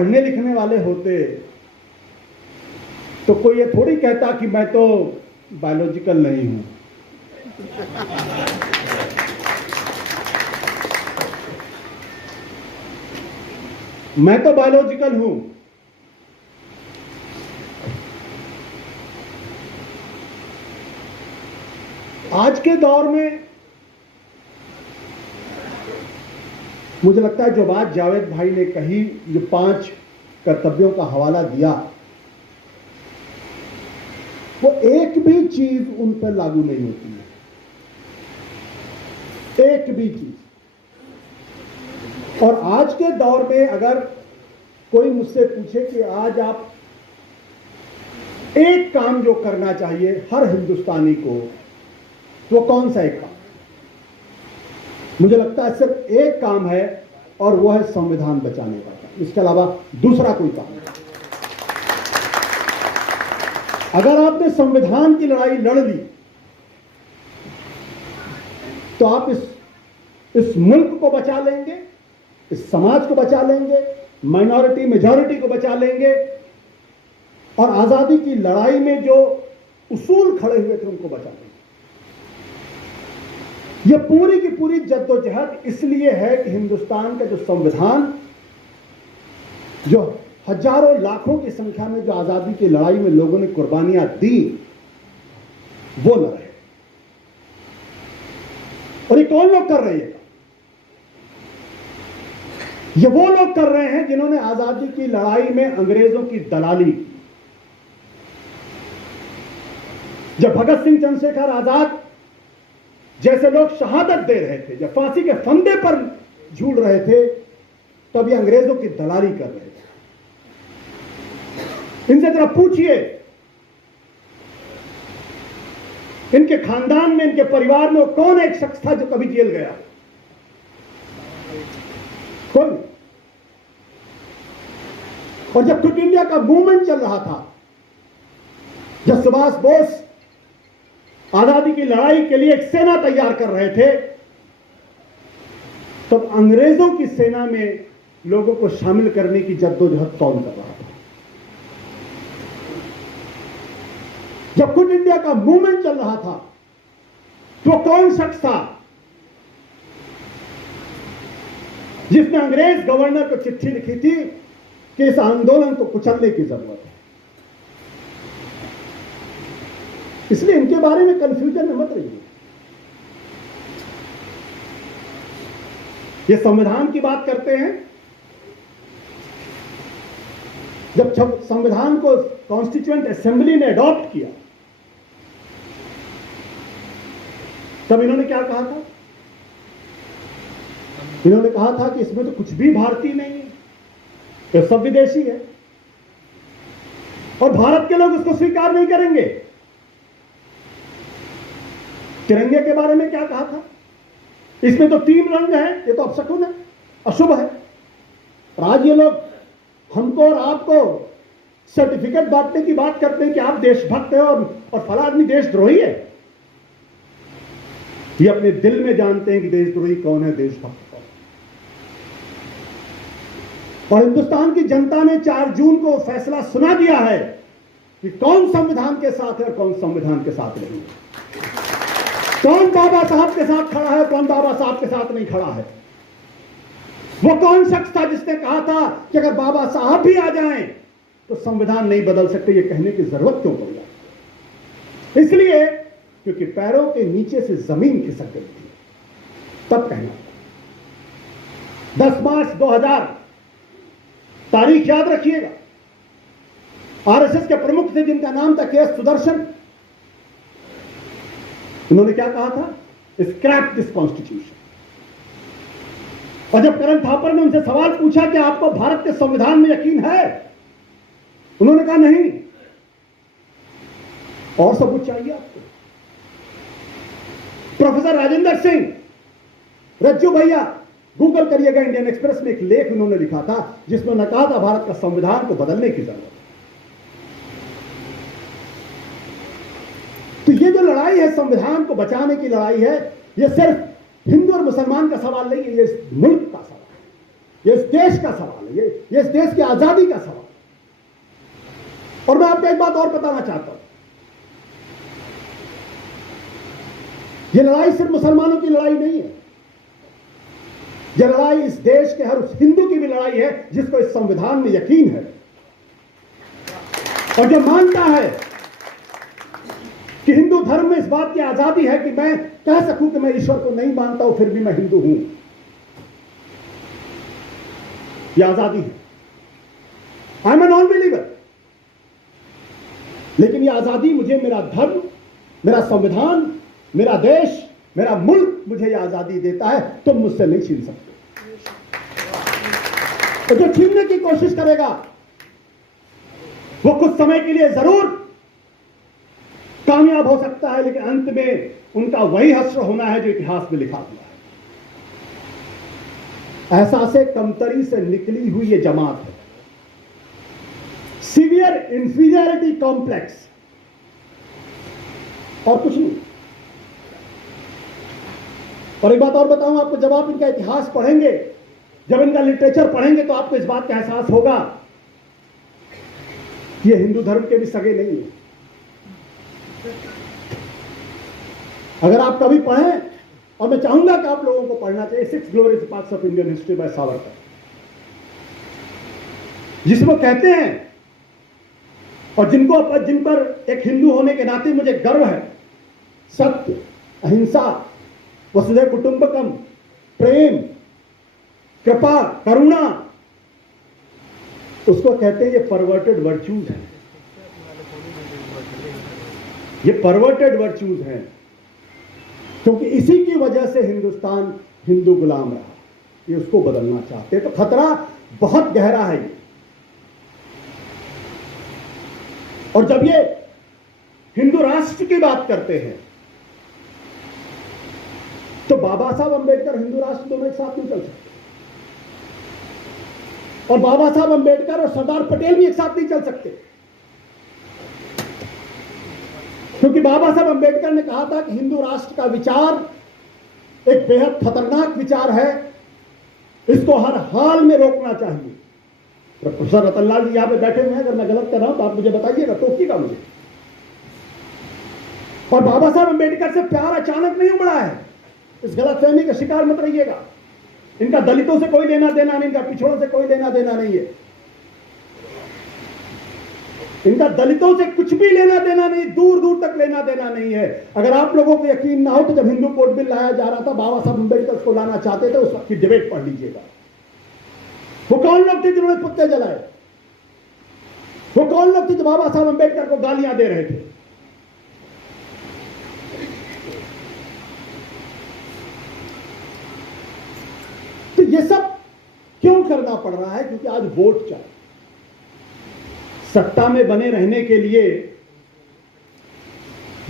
पढ़ने लिखने वाले होते तो कोई ये थोड़ी कहता कि मैं तो बायोलॉजिकल नहीं हूं। मैं तो बायोलॉजिकल हूं। आज के दौर में मुझे लगता है जो बात जावेद भाई ने कही, जो 5 कर्तव्यों का हवाला दिया, वो एक भी चीज उन पर लागू नहीं होती है, एक भी चीज। और आज के दौर में अगर कोई मुझसे पूछे कि आज आप एक काम जो करना चाहिए हर हिंदुस्तानी को, वो कौन सा एक काम? मुझे लगता है सिर्फ एक काम है और वो है संविधान बचाने का काम। इसके अलावा दूसरा कोई काम नहीं। अगर आपने संविधान की लड़ाई लड़ ली तो आप इस मुल्क को बचा लेंगे, इस समाज को बचा लेंगे, माइनॉरिटी मेजॉरिटी को बचा लेंगे, और आजादी की लड़ाई में जो उसूल खड़े हुए थे उनको बचा लेंगे। यह पूरी की पूरी जद्दोजहद इसलिए है कि हिंदुस्तान का जो संविधान, जो हजारों लाखों की संख्या में जो आजादी की लड़ाई में लोगों ने कुर्बानियां दी, वो न रहे। और ये कौन लोग कर रहे हैं? ये वो लोग कर रहे हैं जिन्होंने आजादी की लड़ाई में अंग्रेजों की दलाली की। जब भगत सिंह, चंद्रशेखर आजाद जैसे लोग शहादत दे रहे थे, जब फांसी के फंदे पर झूल रहे थे, तब ये अंग्रेजों की दलाली कर रहे थे। इनसे जरा पूछिए, इनके खानदान में, इनके परिवार में वो कौन एक शख्स था जो कभी जेल गया? कौन? और जब क्विट इंडिया का मूवमेंट चल रहा था, जब सुभाष बोस आजादी की लड़ाई के लिए एक सेना तैयार कर रहे थे, तब अंग्रेजों की सेना में लोगों को शामिल करने की जद्दोजहद कौन कर रहा था? जब क्विट इंडिया का मूवमेंट चल रहा था, तो कौन शख्स था जिसने अंग्रेज गवर्नर को चिट्ठी लिखी थी कि इस आंदोलन को कुचलने की जरूरत है? इसलिए इनके बारे में कंफ्यूजन में मत रहिए। ये संविधान की बात करते हैं। जब संविधान को कॉन्स्टिट्यूएंट असेंबली ने अडॉप्ट किया, तब इन्होंने क्या कहा था? इन्होंने कहा था कि इसमें तो कुछ भी भारतीय नहीं है, ये सब विदेशी है, और भारत के लोग उसको स्वीकार नहीं करेंगे। तिरंगे के बारे में क्या कहा था? इसमें तो 3 रंग हैं, ये तो अपशकुन है, अशुभ है। और आज ये लोग हमको और आपको सर्टिफिकेट बांटने की बात करते हैं कि आप देशभक्त हैं और फला आदमी देशद्रोही है। ये अपने दिल में जानते हैं कि देशद्रोही कौन है, देशभक्त कौन है। और हिंदुस्तान की जनता ने 4 जून को फैसला सुना दिया है कि कौन संविधान के साथ है और कौन संविधान के साथ नहीं है, कौन बाबा साहब के साथ खड़ा है, कौन बाबा साहब के साथ नहीं खड़ा है। वो कौन शख्स था जिसने कहा था कि अगर बाबा साहब भी आ जाएं तो संविधान नहीं बदल सकते? ये कहने की जरूरत क्यों पड़ी? इसलिए क्योंकि पैरों के नीचे से जमीन खिसक गई थी, तब कहना। 10 मार्च 2000, तारीख याद रखिएगा। आरएसएस के प्रमुख थे जिनका नाम था के सुदर्शन। उन्होंने क्या कहा था? Scrap this constitution. और जब करण थापर ने उनसे सवाल पूछा कि आपको भारत के संविधान में यकीन है, उन्होंने कहा नहीं, और सबूत चाहिए आपको। प्रोफेसर राजेंद्र सिंह, रज्जू भैया, गूगल करिएगा, इंडियन एक्सप्रेस में एक लेख उन्होंने लिखा था जिसमें उन्होंने कहा था भारत का संविधान को बदलने की जरूरत है। तो ये जो लड़ाई है, संविधान को बचाने की लड़ाई है, ये सिर्फ हिंदू और मुसलमान का सवाल नहीं है, ये इस मुल्क का सवाल है। ये इस देश का सवाल है, ये इस देश की आजादी का सवाल है। और मैं आपको एक बात और बताना चाहता हूं, ये लड़ाई सिर्फ मुसलमानों की लड़ाई नहीं है, यह लड़ाई इस देश के हर उस हिंदू की भी लड़ाई है जिसको इस संविधान में यकीन है और जो मानता है कि हिंदू धर्म में इस बात की आजादी है कि मैं कह सकूं कि मैं ईश्वर को नहीं मानता हूं, फिर भी मैं हिंदू हूं। यह आजादी है। I am a non believer, लेकिन यह आजादी मुझे मेरा धर्म, मेरा संविधान, मेरा देश, मेरा मुल्क मुझे यह आजादी देता है, तुम मुझसे नहीं छीन सकते। तो जो छीनने की कोशिश करेगा वो कुछ समय के लिए जरूर कामयाब हो सकता है, लेकिन अंत में उनका वही हश्र होना है जो इतिहास में लिखा हुआ है। एहसासे कमतरी से निकली हुई ये जमात है, सीवियर इंफीरियरिटी कॉम्प्लेक्स, और कुछ नहीं। और एक बात और बताऊं आपको, जब आप इनका इतिहास पढ़ेंगे, जब इनका लिटरेचर पढ़ेंगे, तो आपको इस बात का एहसास होगा कि ये हिंदू धर्म के भी सगे नहीं है। अगर आप कभी पढ़ें, और मैं चाहूंगा कि आप लोगों को पढ़ना चाहिए, 6 glorious parts of Indian history by Savarkar, जिसमें कहते हैं और जिन पर एक हिंदू होने के नाते मुझे गर्व है, सत्य, अहिंसा, वसुधैव कुटुंबकम, प्रेम, कृपा, करुणा, उसको कहते हैं ये परवर्टेड वर्च्यूज हैं। ये परवर्टेड वर्च्यूज हैं क्योंकि इसी की वजह से हिंदुस्तान हिंदू गुलाम रहा। ये उसको बदलना चाहते हैं, तो खतरा बहुत गहरा है ये। और जब ये हिंदू राष्ट्र की बात करते हैं तो बाबा साहब अंबेडकर हिंदू राष्ट्र दोनों एक साथ नहीं चल सकते, और बाबा साहब अंबेडकर और सरदार पटेल भी एक साथ नहीं चल सकते, क्योंकि बाबा साहब अंबेडकर ने कहा था कि हिंदू राष्ट्र का विचार एक बेहद खतरनाक विचार है, इसको हर हाल में रोकना चाहिए। प्रोफेसर रतनलाल जी यहां पे बैठे हुए हैं, अगर मैं गलत कर रहा हूं तो आप मुझे बताइएगा, टोकिएगा मुझे। और बाबा साहब अंबेडकर से प्यार अचानक नहीं उमड़ा है, इस गलतफहमी का शिकार मत रहिएगा। इनका दलितों से कोई लेना देना नहीं, इनका पिछड़ों से कोई लेना देना नहीं है, इनका दलितों से कुछ भी लेना देना नहीं, दूर दूर तक लेना देना नहीं है। अगर आप लोगों को यकीन ना हो तो जब हिंदू कोड बिल लाया जा रहा था, बाबा साहब अंबेडकर उसको लाना चाहते थे, उस वक्त की डिबेट पढ़ लीजिएगा। वो कौन लोग थे जिन्होंने पत्ते जलाए? वो कौन लोग थे जो बाबा साहब अंबेडकर को गालियां दे रहे थे? तो ये सब क्यों करना पड़ रहा है? क्योंकि आज वोट चाहिए। सत्ता में बने रहने के लिए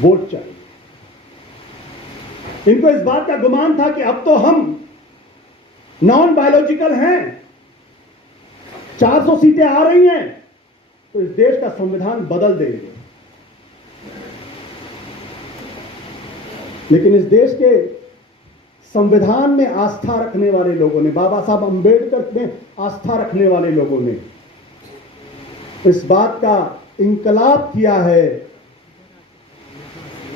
वोट चाहिए। इनको इस बात का गुमान था कि अब तो हम नॉन बायोलॉजिकल हैं, 400 सीटें आ रही हैं तो इस देश का संविधान बदल देंगे। लेकिन इस देश के संविधान में आस्था रखने वाले लोगों ने, बाबा साहब अंबेडकर में आस्था रखने वाले लोगों ने इस बात का इंकलाब किया है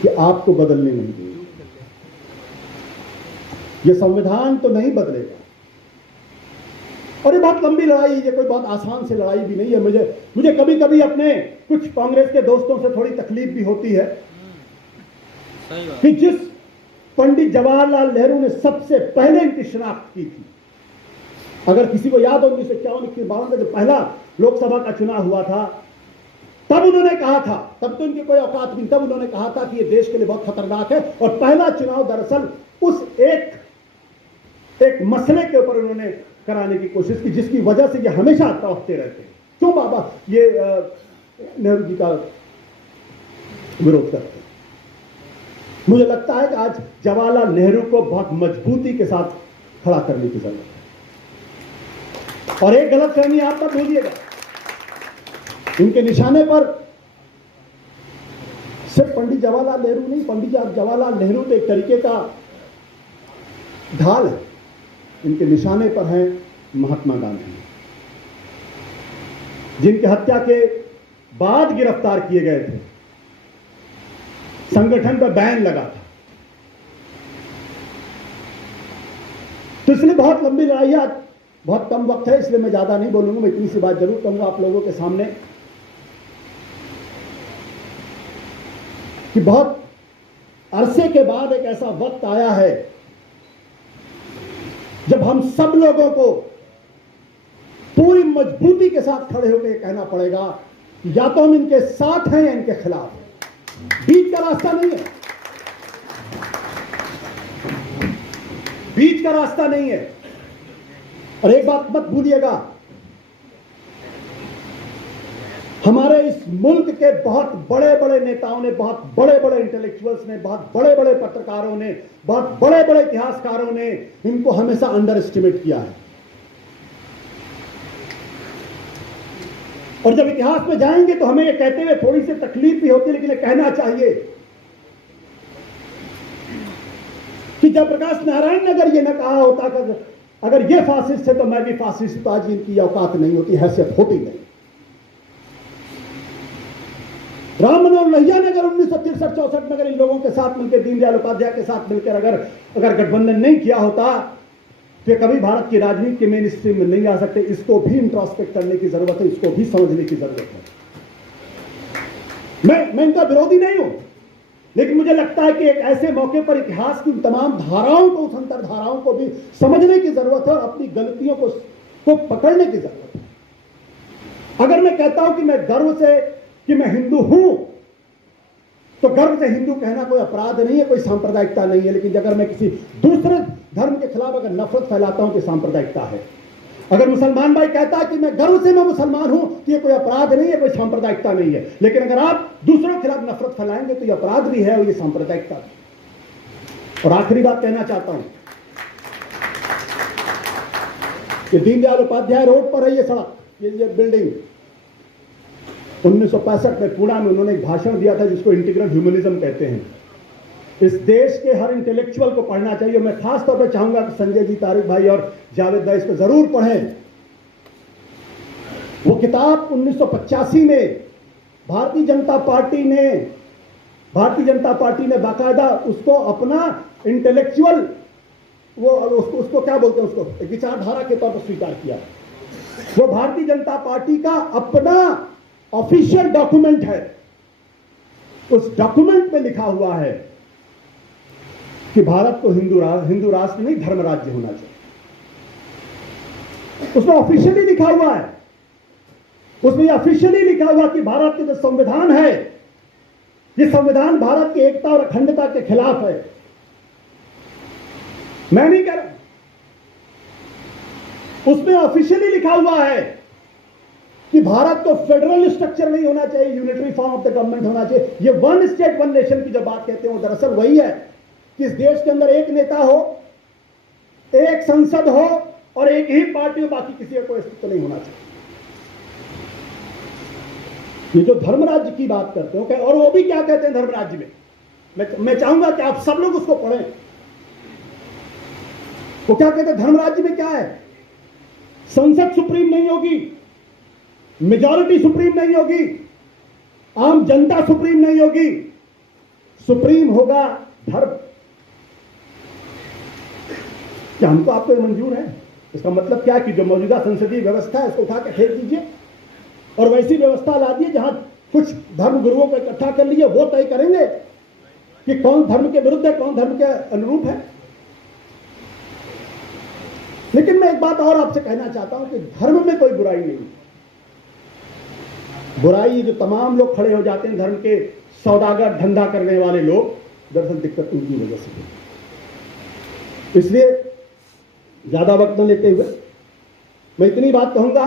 कि आपको बदलने नहीं देंगे। ये संविधान तो नहीं बदलेगा। और ये बहुत लंबी लड़ाई, ये कोई बहुत आसान से लड़ाई भी नहीं है। मुझे कभी कभी अपने कुछ कांग्रेस के दोस्तों से थोड़ी तकलीफ भी होती है कि जिस पंडित जवाहरलाल नेहरू ने सबसे पहले इनकी शिनाख्त की थी, अगर किसी को याद हो 1951-52 में जो पहला लोकसभा का चुनाव हुआ था, तब उन्होंने कहा था, तब तो इनकी कोई औकात नहीं, तब उन्होंने कहा था कि यह देश के लिए बहुत खतरनाक है। और पहला चुनाव दरअसल उस एक मसले के ऊपर उन्होंने कराने की कोशिश की, जिसकी वजह से ये हमेशा तड़पते रहते हैं। क्यों बाबा ये नेहरू जी का विरोध करते हैं? मुझे लगता है कि आज जवाहरलाल नेहरू को बहुत मजबूती के साथ खड़ा करने की जरूरत है। और एक गलतफहमी आप मत भूलिएगा, इनके निशाने पर सिर्फ पंडित जवाहरलाल नेहरू नहीं, पंडित जवाहरलाल नेहरू तो एक तरीके का ढाल है, इनके निशाने पर हैं महात्मा गांधी, जिनकी हत्या के बाद गिरफ्तार किए गए थे, संगठन पर बैन लगा था। तो इसलिए बहुत लंबी लड़ाई, बहुत कम वक्त है, इसलिए मैं ज्यादा नहीं बोलूंगा। मैं इतनी सी बात जरूर कहूंगा आप लोगों के सामने कि बहुत अरसे के बाद एक ऐसा वक्त आया है जब हम सब लोगों को पूरी मजबूती के साथ खड़े होकर कहना पड़ेगा कि या तो हम इनके साथ हैं या इनके खिलाफ हैं। बीच का रास्ता नहीं है, बीच का रास्ता नहीं है। और एक बात मत भूलिएगा, हमारे इस मुल्क के बहुत बड़े बड़े नेताओं ने, बहुत बड़े बड़े इंटेलेक्चुअल्स ने, बहुत बड़े बड़े पत्रकारों ने, बहुत बड़े बड़े इतिहासकारों ने इनको हमेशा अंडर एस्टिमेट किया है। और जब इतिहास में जाएंगे तो हमें ये कहते हुए थोड़ी सी तकलीफ भी होती है, लेकिन ये कहना चाहिए कि जयप्रकाश नारायण ने अगर ये न कहा होता कि अगर ये फासिस्ट है तो मैं भी फासिस्ट, तो आज इनकी औकात नहीं होती, हैसियत होती नहीं। राम मनोहर लोहिया ने अगर 1963-64 में अगर इन लोगों के साथ मिलकर, दीनदयाल उपाध्याय के साथ मिलकर अगर गठबंधन नहीं किया होता तो कभी भारत की राजनीति के मेन स्ट्रीम में नहीं आ सकते। इसको भी इंट्रोस्पेक्ट करने की जरूरत है, इसको भी समझने की जरूरत है। मैं इनका विरोधी नहीं हूं, लेकिन मुझे लगता है कि एक ऐसे मौके पर इतिहास की तमाम धाराओं को, उस अंतर्धाराओं को भी समझने की जरूरत है और अपनी गलतियों को पकड़ने की जरूरत है। अगर मैं कहता हूं कि मैं गर्व से कि मैं हिंदू हूं, तो गर्व से हिंदू कहना कोई अपराध नहीं है, कोई सांप्रदायिकता नहीं है। लेकिन अगर मैं किसी दूसरे धर्म के खिलाफ अगर नफरत फैलाता हूं तो सांप्रदायिकता है। अगर मुसलमान भाई कहता है कि मैं गर्व से मैं मुसलमान हूं, तो ये कोई अपराध नहीं है, कोई सांप्रदायिकता नहीं है। लेकिन अगर आप दूसरों के खिलाफ नफरत फैलाएंगे तो ये अपराध भी है और ये सांप्रदायिकता भी। और आखिरी बात कहना चाहता हूं कि दीनदयाल उपाध्याय रोड पर है ये सड़क, ये बिल्डिंग। 1965 में पुणे में उन्होंने एक भाषण दिया था जिसको इंटीग्रल ह्यूमनिज्म कहते हैं। इस देश के हर इंटेलेक्चुअल को पढ़ना चाहिए। मैं खास तौर पर चाहूंगा कि संजय जी, तारिक भाई और जावेद भाई इसको जरूर पढ़ें। वो किताब 1985 में भारतीय जनता पार्टी ने बाकायदा उसको अपना इंटेलेक्चुअल, वो उसको क्या बोलते हैं, उसको विचारधारा के तौर पर स्वीकार किया। वो भारतीय जनता पार्टी का अपना ऑफिशियल डॉक्यूमेंट है। उस डॉक्यूमेंट में लिखा हुआ है कि भारत को हिंदू राष्ट्र नहीं, धर्म राज्य होना चाहिए। उसमें ऑफिशियली लिखा हुआ है, उसमें ऑफिशियली लिखा हुआ कि भारत के जो संविधान है, ये संविधान भारत की एकता और अखंडता के खिलाफ है। मैं नहीं कह रहा, उसमें ऑफिशियली लिखा हुआ है कि भारत को फेडरल स्ट्रक्चर नहीं होना चाहिए, unitary form of the government होना चाहिए। ये वन स्टेट वन नेशन की जो बात कहते हैं वो दरअसल वही है कि इस देश के अंदर एक नेता हो, एक संसद हो और एक ही पार्टी हो, बाकी किसी का कोई अस्तित्व नहीं होना चाहिए। ये जो धर्मराज्य की बात करते हो, और वो भी क्या कहते हैं धर्मराज्य में, मैं चाहूंगा कि आप सब लोग उसको पढ़ें। वो क्या कहते हैं धर्मराज्य में क्या है? संसद सुप्रीम नहीं होगी, मेजॉरिटी सुप्रीम नहीं होगी, आम जनता सुप्रीम नहीं होगी, सुप्रीम होगा धर्म। क्या हमको आपको मंजूर है? इसका मतलब क्या कि जो मौजूदा संसदीय व्यवस्था है उसको उठा के फेंक दीजिए और वैसी व्यवस्था ला दिए जहां कुछ धर्म गुरुओं को इकट्ठा कर लिए, वो तय करेंगे कि कौन धर्म के विरुद्ध है, कौन धर्म के अनुरूप है। लेकिन मैं एक बात और आपसे कहना चाहता हूं कि धर्म में कोई बुराई नहीं। बुराई जो तमाम लोग खड़े हो जाते हैं धर्म के सौदागर, धंधा करने वाले लोग, दरअसल दिक्कत उनकी वजह से। इसलिए ज्यादा वक्त न लेते हुए मैं इतनी बात कहूंगा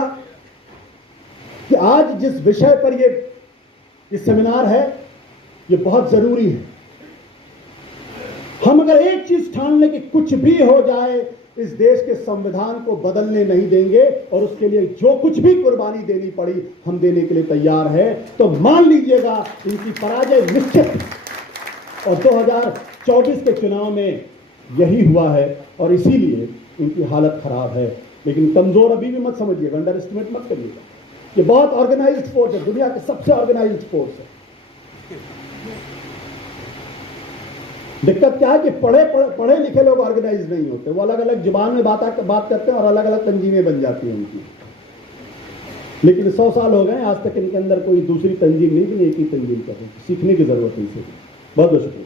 कि आज जिस विषय पर ये सेमिनार है ये बहुत जरूरी है। हम अगर एक चीज ठान लें कि कुछ भी हो जाए इस देश के संविधान को बदलने नहीं देंगे और उसके लिए जो कुछ भी कुर्बानी देनी पड़ी हम देने के लिए तैयार है, तो मान लीजिएगा इनकी पराजय निश्चित। और 2024 के चुनाव में यही हुआ है और इसीलिए इनकी हालत खराब है। लेकिन कमजोर अभी भी मत समझिएगा, अंडर एस्टिमेट मत करिएगा। ये बहुत ऑर्गेनाइज्ड फोर्स है, दुनिया के सबसे ऑर्गेनाइज्ड फोर्स है। दिक्कत क्या है कि पढ़े लिखे लोग ऑर्गेनाइज नहीं होते, वो अलग अलग जुबान में बात करते हैं और अलग अलग तंजीमें बन जाती हैं उनकी। लेकिन 100 साल हो गए आज तक इनके अंदर कोई दूसरी तंजीम नहीं बनी, एक ही तंजीम कर रही। सीखने की जरूरत है इनसे। बहुत बहुत शुक्रिया।